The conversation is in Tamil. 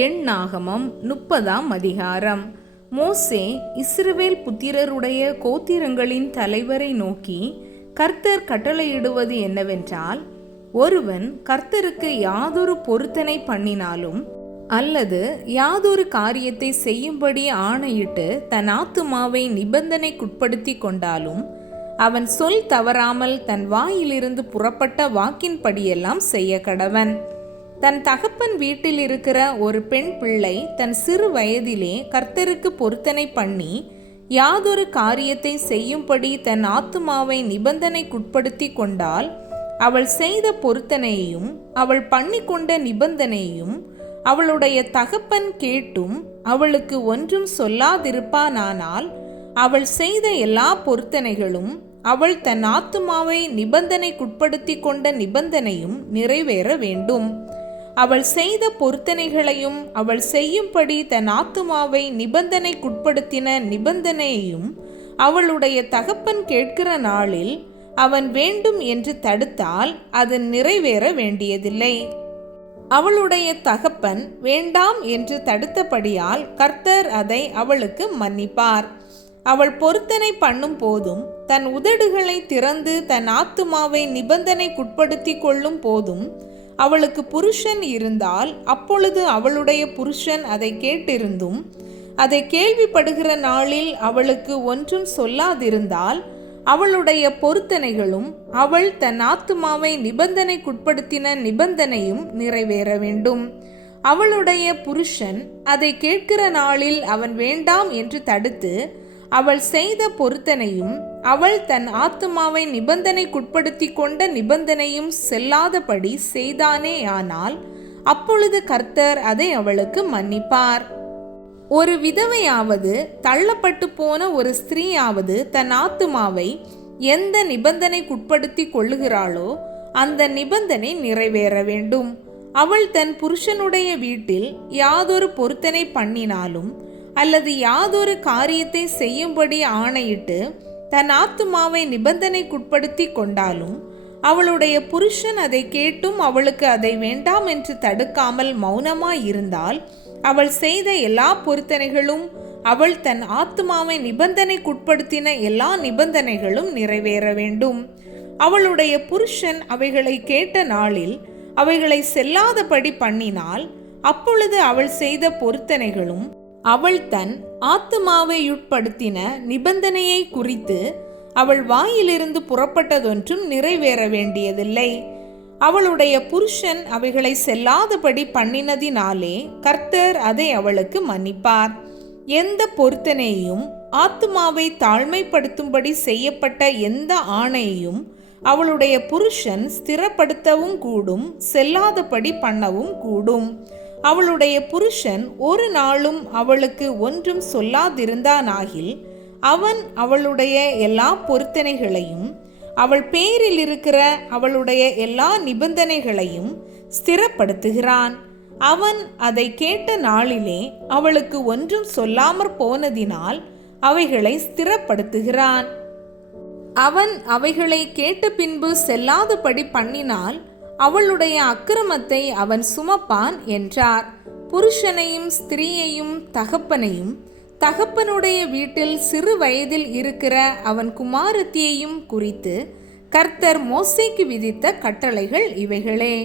எண்ணாகமம் 30ஆம் அதிகாரம். மோசே இஸ்ரவேல் புத்திரருடைய கோத்திரங்களின் தலைவரை நோக்கி கர்த்தர் கட்டளையிடுவது என்னவென்றால், ஒருவன் கர்த்தருக்கு யாதொரு பொருத்தனை பண்ணினாலும் அல்லது யாதொரு காரியத்தை செய்யும்படி ஆணையிட்டு தன் ஆத்துமாவை நிபந்தனைக்குட்படுத்தி கொண்டாலும் அவன் சொல் தவறாமல் தன் வாயிலிருந்து புறப்பட்ட வாக்கின்படியெல்லாம் செய்ய கடவன். தன் தகப்பன் வீட்டில் இருக்கிற ஒரு பெண் பிள்ளை தன் சிறு வயதிலே கர்த்தருக்கு பொருத்தனை பண்ணி யாதொரு காரியத்தை செய்யும்படி தன் ஆத்துமாவை நிபந்தனைக்குட்படுத்தி கொண்டால், அவள் செய்த பொருத்தனையையும் அவள் பண்ணிக்கொண்ட நிபந்தனையையும் அவளுடைய தகப்பன் கேட்டும் அவளுக்கு ஒன்றும் சொல்லாதிருப்பானானால், அவள் செய்த எல்லா பொருத்தனைகளும் அவள் தன் ஆத்துமாவை நிபந்தனைக்குட்படுத்தி கொண்ட நிபந்தனையும் நிறைவேற வேண்டும். அவள் செய்த பொருத்தனைகளையும் அவள் செய்யும்படி தன் ஆத்துமாவை நிபந்தனைக்குட்படுத்தின நிபந்தனையையும் அவளுடைய தகப்பன் கேட்கிற நாளில் அவன் வேண்டும் என்று தடுத்தால் அது நிறைவேற வேண்டியதில்லை. அவளுடைய தகப்பன் வேண்டாம் என்று தடுத்தபடியால் கர்த்தர் அதை அவளுக்கு மன்னிப்பார். அவள் பொருத்தனை பண்ணும் போதும் தன் உதடுகளை திறந்து தன் ஆத்துமாவை நிபந்தனைக்குட்படுத்தி கொள்ளும் போதும் அவளுக்கு புருஷன் இருந்தால், அப்பொழுது அவளுடைய புருஷன் அதை கேட்டிருந்தும் அதை கேள்விப்படுகிற நாளில் அவளுக்கு ஒன்றும் சொல்லாதிருந்தால், அவளுடைய பொருத்தனைகளும் அவள் தன் ஆத்துமாவை நிபந்தனைக்குட்படுத்தின நிபந்தனையும் நிறைவேற வேண்டும். அவளுடைய புருஷன் அதை கேட்கிற நாளில் அவன் வேண்டாம் என்று தடுத்து அவள் செய்த பொருத்தனையும் அவள் தன் ஆத்துமாவை நிபந்தனைக்குட்படுத்தி கொண்ட நிபந்தனையும் செல்லாதபடி செய்தானேயானால், அப்பொழுது கர்த்தர் அதை அவளுக்கு மன்னிப்பார். ஒரு விதவையாவது தள்ளப்பட்டு போன ஒரு ஸ்திரீயாவது தன் ஆத்துமாவை எந்த நிபந்தனைக்குட்படுத்தி கொள்ளுகிறாளோ அந்த நிபந்தனை நிறைவேற வேண்டும். அவள் தன் புருஷனுடைய வீட்டில் யாதொரு பொருத்தனை பண்ணினாலும் அல்லது யாதொரு காரியத்தை செய்யும்படி ஆணையிட்டு தன் ஆத்துமாவை நிபந்தனைக்குட்படுத்தி கொண்டாலும், அவளுடைய புருஷன் அதை கேட்டும் அவளுக்கு அதை வேண்டாம் என்று தடுக்காமல் மௌனமாயிருந்தால், அவள் செய்த எல்லா பொருத்தனைகளும் அவள் தன் ஆத்துமாவை நிபந்தனைக்குட்படுத்தின எல்லா நிபந்தனைகளும் நிறைவேற வேண்டும். அவளுடைய புருஷன் அவைகளை கேட்ட நாளில் அவைகளை செல்லாதபடி பண்ணினால், அப்பொழுது அவள் செய்த பொருத்தனைகளும் அவள் தன் ஆத்துமாவையுட்படுத்தின நிபந்தனையை குறித்து அவள் வாயிலிருந்து புறப்பட்டதொன்றும் நிறைவேற வேண்டியதில்லை. அவளுடைய புருஷன் அவைகளை செல்லாதபடி பண்ணினதினாலே கர்த்தர் அதை அவளுக்கு மன்னிப்பார். எந்த பொருத்தனையும் ஆத்துமாவை தாழ்மைப்படுத்தும்படி செய்யப்பட்ட எந்த ஆணையையும் அவளுடைய புருஷன் ஸ்திரப்படுத்தவும் கூடும், செல்லாதபடி பண்ணவும் கூடும். அவளுடைய புருஷன் ஒரு நாளும் அவளுக்கு ஒன்றும் சொல்லாதிருந்தானாகில், அவன் அவளுடைய எல்லா பொருத்தனைகளையும் அவள் பேரில் இருக்கிற அவளுடைய எல்லா நிபந்தனைகளையும் ஸ்திரப்படுத்துகிறான். அவன் அதை கேட்ட நாளிலே அவளுக்கு ஒன்றும் சொல்லாமற் போனதினால் அவைகளை ஸ்திரப்படுத்துகிறான். அவன் அவைகளை கேட்ட பின்பு செல்லாதபடி பண்ணினால் அவளுடைய அக்கிரமத்தை அவன் சுமப்பான் என்றார். புருஷனையும் ஸ்திரீயையும் தகப்பனையும் தகப்பனுடைய வீட்டில் சிறு வயதில் இருக்கிற அவன் குமாரத்தியையும் குறித்து கர்த்தர் மோசேக்கு விதித்த கட்டளைகள் இவைகளே.